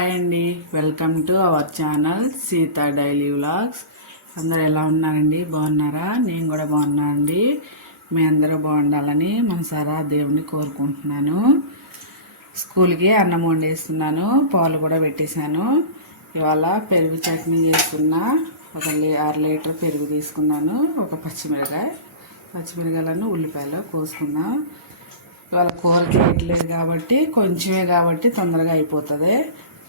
Hi అండి welcome to our channel Seetha daily vlogs అందరు ఎలా ఉన్నారండి? బాగున్నారా? నేను కూడా బాగున్నానండి మీ అందరూ బాగుండాలని మనసారా దేవుని కోరుకుంటున్నాను. స్కూల్కి అన్నం వండేస్తున్నాను పాలు కూడా పెట్టేశాను. ఇవాళ పెరుగు చట్నీ చేసుకున్నా ఒక లీ- అర లీటర్ పెరుగు తీసుకున్నాను ఒక పచ్చిమిరకాయ. పచ్చిమిరకాయలను ఉల్లిపాయలు కోసుకుందాం ఇవాళ కూర చేయట్లేదు కాబట్టి కొంచెమే కాబట్టి తొందరగా అయిపోతుంది.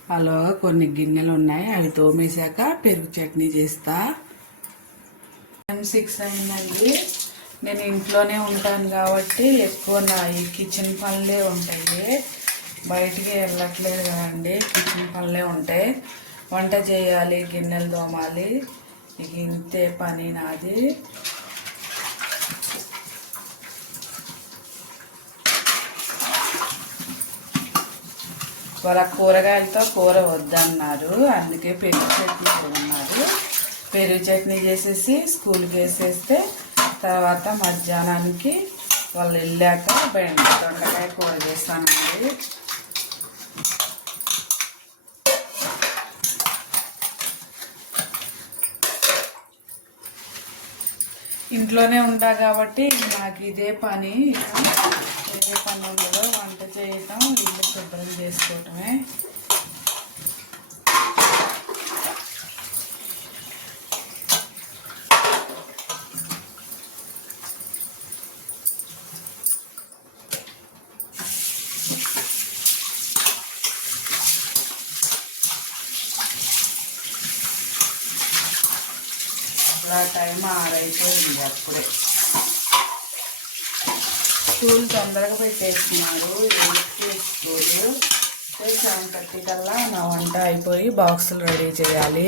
అలా కొన్ని గిన్నెలు ఉన్నాయి అవి తోమేశాక పెరుగు చట్నీ చేస్తా. సిక్స్ అయిందండి. నేను ఇంట్లోనే ఉంటాను కాబట్టి ఎక్కువ నా ఈ కిచెన్ పనులే ఉంటాయి. బయటికి వెళ్ళట్లేదు కదండి కిచెన్ పనులే ఉంటాయి. వంట చేయాలి గిన్నెలు తోమాలి. ఇక ఇంతే పని నాది. వాళ్ళ కూరగాయలతో కూర వద్దన్నారు. అందుకే పెరుగు చట్నీ ఉన్నారు. పెరుగు చట్నీ చేసేసి స్కూల్కి వేసేస్తే తర్వాత మధ్యాహ్నానికి వాళ్ళు వెళ్ళాక బెండ దొండకాయ కూర చేస్తానండి. ఇంట్లోనే ఉంటా కాబట్టి నాకు ఇదే పని. ఏ ఇదే వంట చేయటం ఇల్లు శుభ్రం చేసుకోవటమే. అప్పుడు ఆ టైం ఆరైపోయింది అప్పుడే. స్కూల్ తొందరగా పెట్టేస్తున్నారు. ఎయిట్కి స్కూల్ సెవెన్ థర్టీ కల్లా నా వంట అయిపోయి బాక్సులు రెడీ చేయాలి.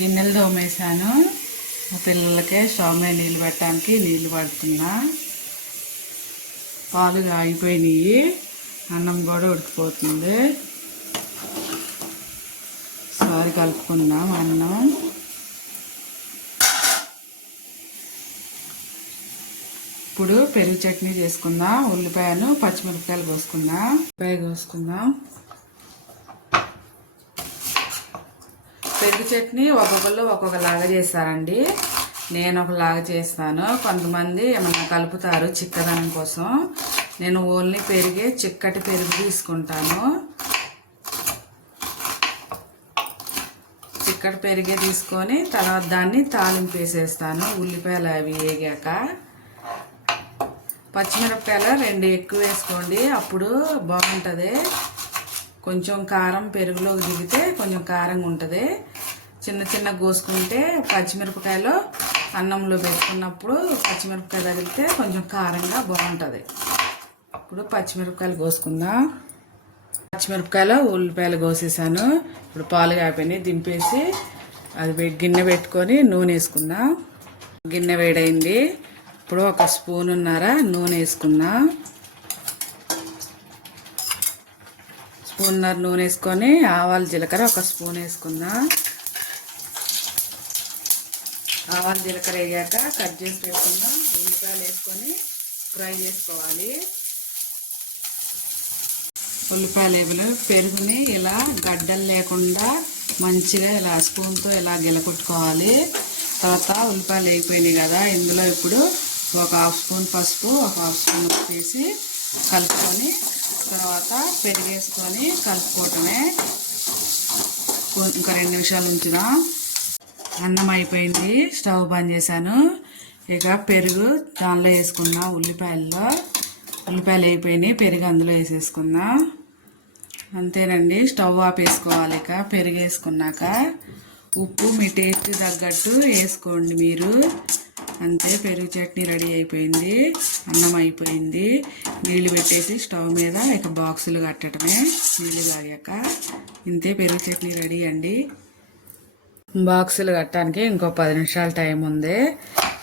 గిన్నెలు దోమేశాను మా పిల్లలకే స్టవ్ మీద నీళ్ళు పెట్టడానికి నీళ్ళు పడుతున్నా పాలు ఆగిపోయినాయి అన్నం కూడా ఉడికిపోతుంది. సారి కలుపుకుందాం అన్నం. ఇప్పుడు పెరుగు చట్నీ చేసుకుందాం. ఉల్లిపాయను పచ్చిమిరపకాయలు కోసుకుందాం ఉల్లిపాయ కోసుకుందాం. పెరుగు చట్నీ ఒక్కొక్కళ్ళు ఒక్కొక్కలాగా చేస్తారండి. నేను ఒకలాగా చేస్తాను. కొంతమంది ఏమన్నా కలుపుతారు చిక్కదనం కోసం. నేను ఓన్లీ పెరిగే చిక్కటి పెరుగు తీసుకుంటాను. చిక్కటి పెరిగే తీసుకొని తర్వాత దాన్ని తాలింపు వేసేస్తాను. ఉల్లిపాయలు అవి వేగాక. పచ్చిమిరపకాయలు రెండు ఎక్కువ వేసుకోండి. అప్పుడు బాగుంటుంది. కొంచెం కారం పెరుగులోకి దిగితే కొంచెం కారంగా ఉంటుంది. చిన్న చిన్న కోసుకుంటే పచ్చిమిరపకాయలు అన్నంలో పెట్టుకున్నప్పుడు పచ్చిమిరపకాయ తగిలితే కొంచెం కారంగా బాగుంటుంది. ఇప్పుడు పచ్చిమిరపకాయలు కోసుకుందాం. పచ్చిమిరపకాయలు ఉల్లిపాయలు కోసేసాను. ఇప్పుడు పాలు కాగిపోయినాయి దింపేసి అది గిన్నె పెట్టుకొని నూనె వేసుకుందాం. గిన్నె వేడైంది. ఇప్పుడు ఒక స్పూన్ ఉన్నారా? నూనె వేసుకుందాం. స్పూన్నర నూనె వేసుకొని ఆవాలు జీలకర్ర ఒక స్పూన్ వేసుకుందాం. ఆవాలు జీలకర్ర వేయాక కట్ చేసి పెట్టుకుందాం. ఉల్లిపాయలు వేసుకొని ఫ్రై చేసుకోవాలి. ఉల్లిపాయలు వేపులు పెరుగుని ఇలా గడ్డలు లేకుండా మంచిగా ఇలా స్పూన్తో ఇలా గిలకొట్టుకోవాలి తర్వాత ఉల్లిపాయలు వేగిపోయినాయి కదా ఇందులో ఇప్పుడు ఒక హాఫ్ స్పూన్ పసుపు ఒక హాఫ్ స్పూన్ ఉప్పు వేసి కలుపుకొని తర్వాత పెరిగేసుకొని కలుపుకోవటమే. ఇంకా రెండు నిమిషాలు ఉంచుదాం. అన్నం అయిపోయింది. స్టవ్ బంద్ చేశాను. ఇక పెరుగు దానిలో వేసుకున్నా ఉల్లిపాయల్లో. ఉల్లిపాయలు అయిపోయినాయి. పెరుగు అందులో వేసేసుకుందాం అంతేనండి. స్టవ్ ఆపేసుకోవాలి ఇక. పెరుగు వేసుకున్నాక ఉప్పు మీ టేస్ట్ తగ్గట్టు వేసుకోండి మీరు. అంతే పెరుగు చట్నీ రెడీ అయిపోయింది. అన్నం అయిపోయింది. నీళ్ళు పెట్టేసి స్టవ్ మీద ఇక బాక్సులు కట్టడమే. నీళ్ళు తాగాక ఇంతే పెరుగు చట్నీ రెడీ అండి. బాక్సులు కట్టడానికి ఇంకో పది నిమిషాల టైం ఉంది.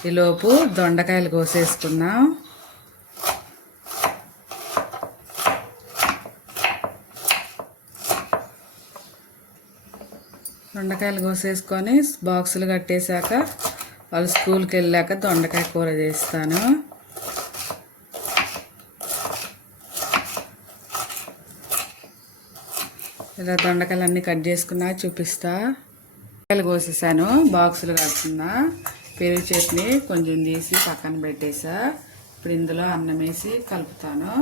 ఈలోపు దొండకాయలు కోసేసుకుందాం. దొండకాయలు కోసేసుకొని బాక్సులు కట్టేశాక వాళ్ళు స్కూల్కి వెళ్ళాక దొండకాయ కూర చేస్తాను. ఇలా దొండకాయలు అన్నీ కట్ చేసుకున్నా చూపిస్తా. దొండకాయలు కోసేసాను బాక్సులు కడుతున్నా పెరుగు చట్నీ కొంచెం తీసి పక్కన పెట్టేసా. ఇప్పుడు ఇందులో అన్నం వేసి కలుపుతాను.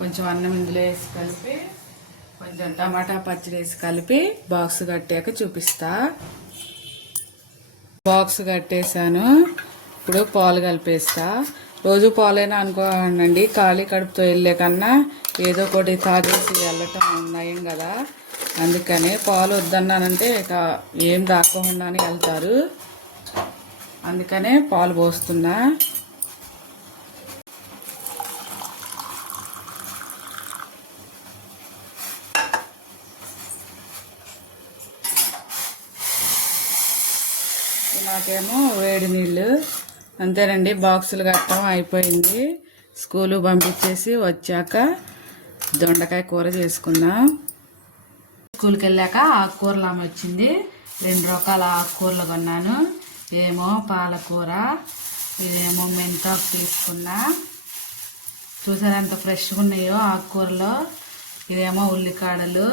కొంచెం అన్నం ఇందులో వేసి కలిపి కొంచెం టమాటా పచ్చడి వేసి కలిపి బాక్స్ కట్టాక చూపిస్తా. బాక్స్ కట్టేసాను ఇప్పుడు పాలు కలిపేస్తా. రోజు పాలైనా అనుకోనండి ఖాళీ కడుపుతో వెళ్ళే కన్నా ఏదో ఒకటి తాగేసి వెళ్ళటం ఉన్నాయం కదా. అందుకని పాలు వద్దన్నానంటే ఇక ఏం దాక్కోకుండానే అని వెళ్తారు. అందుకనే పాలు పోస్తున్నా. నాకేమో వేడి నీళ్ళు. అంతేనండి బాక్సులు కట్టడం అయిపోయింది. స్కూలు పంపించేసి వచ్చాక దొండకాయ కూర చేసుకున్నాం స్కూల్కి వెళ్ళాక ఆకుకూరలు ఆమె వచ్చింది. రెండు రకాల ఆకుకూరలు కొన్నాను. ఏమో పాలకూర ఇదేమో మెంతాకు తీసుకున్నా. చూసారా ఎంత ఫ్రెష్గా ఉన్నాయో ఆకుకూరలు. ఇదేమో ఉల్లికాడలు.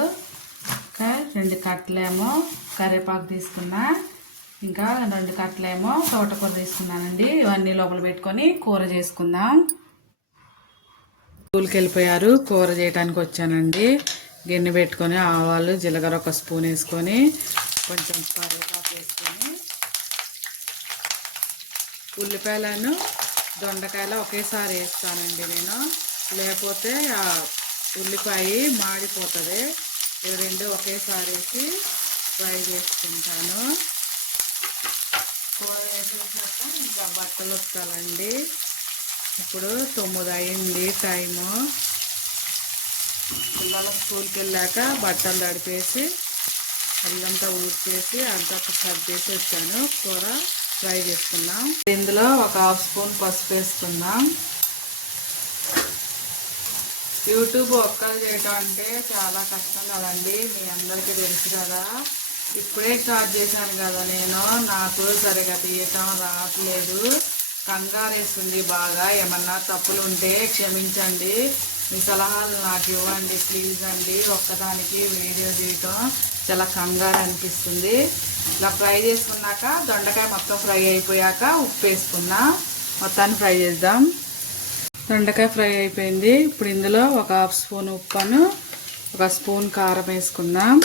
ఇంకా రెండు కట్టలేమో కరివేపాకు తీసుకున్నా. ఇంకా రెండు కట్టలేమో తోటకూర తీసుకున్నానండి. ఇవన్నీ లోపల పెట్టుకొని కూర చేసుకుందాం. స్కూల్కి వెళ్ళిపోయారు. కూర చేయడానికి వచ్చానండి. గిన్నె పెట్టుకొని ఆవాలు జీలకర్ర ఒక స్పూన్ వేసుకొని కొంచెం కరివేపాకు వేసుకొని ఉల్లిపాయలను దొండకాయలు ఒకేసారి వేస్తానండి నేను. లేకపోతే ఉల్లిపాయ మాడిపోతుంది. ఇవి రెండు ఒకేసారి వేసి ఫ్రై చేసుకుంటాను. కూర వేసేసాక ఇంకా బట్టలు వస్తాలండి ఇప్పుడు తొమ్మిది అయింది టైము. పిల్లలు స్కూల్కి వెళ్ళాక బట్టలు తడిపేసి అల్లంతా ఊడ్చేసి అంతా సర్దేసి వచ్చాను. కూర ఫ్రై చేసుకున్నాం ఇందులో ఒక హాఫ్ స్పూన్ పసుపు వేసుకుందాం. యూట్యూబ్ ఒక్కరు చేయటం అంటే చాలా కష్టం కదండి. మీ అందరికీ తెలుసు కదా. ఇప్పుడే స్టార్ట్ చేశాను కదా నేను. నాకు సరిగా తీయటం రావట్లేదు. కంగారేస్తుంది బాగా. ఏమన్నా తప్పులు ఉంటే క్షమించండి. మీ సలహాలు నాకు ఇవ్వండి ప్లీజ్ అండి. ఒక్కదానికి వీడియో తీయటం చాలా కంగారు అనిపిస్తుంది. ఇలా ఫ్రై చేసుకున్నాక దొండకాయ మొత్తం ఫ్రై అయిపోయాక ఉప్పు వేసుకున్నా. మొత్తాన్ని ఫ్రై చేద్దాం. దొండకాయ ఫ్రై అయిపోయింది. ఇప్పుడు ఇందులో ఒక హాఫ్ స్పూన్ ఉప్పును ఒక స్పూన్ కారం వేసుకుందాం.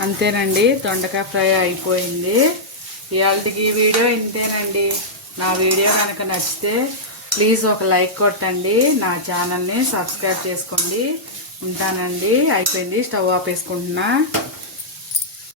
అంతేనండి దొండకాయ ఫ్రై అయిపోయింది. ఇవాళకి ఈ వీడియో ఇంతేనండి. నా వీడియో కనుక నచ్చితే ప్లీజ్ ఒక లైక్ కొట్టండి. నా ఛానల్ని సబ్స్క్రైబ్ చేసుకోండి. ఉంటానండి. అయిపోయింది. స్టవ్ ఆపేసుకుంటున్నా.